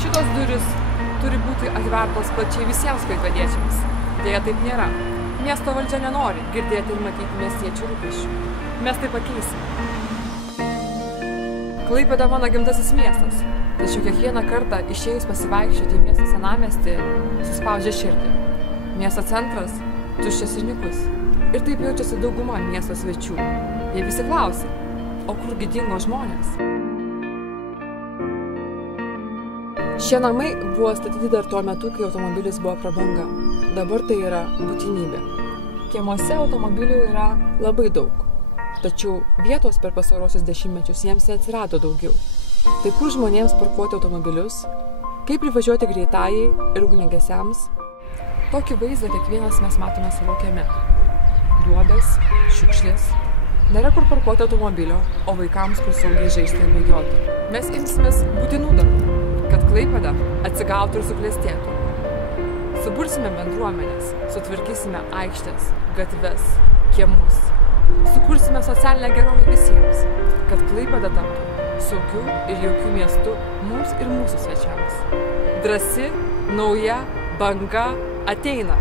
Šitos duris turi būti atvertos plačiai visiems klaipėdiečiams. Deja, taip nėra. Miesto valdžia nenori girdėti ir matyti miestiečių rūpesčių. Mes tai pakeisime. Klaipėda mano gimtasis miestas, tačiau kiekvieną kartą išėjus pasivaikščioti į miesto senamiestį suspaudžia širdį. Miesto centras tuščias ir nykus. Ir taip jaučiasi dauguma miesto svečių. Jie visi klausia, o kurgi dingo žmonės? Šie namai buvo statyti dar tuo metu, kai automobilis buvo prabanga. Dabar tai yra būtinybė. Kiemuose automobilių yra labai daug. Tačiau vietos per pastarosius dešimtmečius jiems neatsirado daugiau. Tai kur žmonėms parkuoti automobilius, kaip privažiuoti greitajai ir ugniagesiams? Tokį vaizdą kiekvienas mes matome savo kieme. Duobės, šiukšlės. Nėra kur parkuoti automobilio, o vaikams kur saugiai žaisti ir bėgioti. Mes imsimės būtinų darbų, kad Klaipėda atsigautų ir suklestėtų. Subursime bendruomenės, sutvarkysime aikštės, gatves, kiemus. Sukursime socialinę gerovę visiems, kad Klaipėda taptų saugiu ir jaukiu miestu mums ir mūsų svečiams. Drąsi, nauja banga ateina.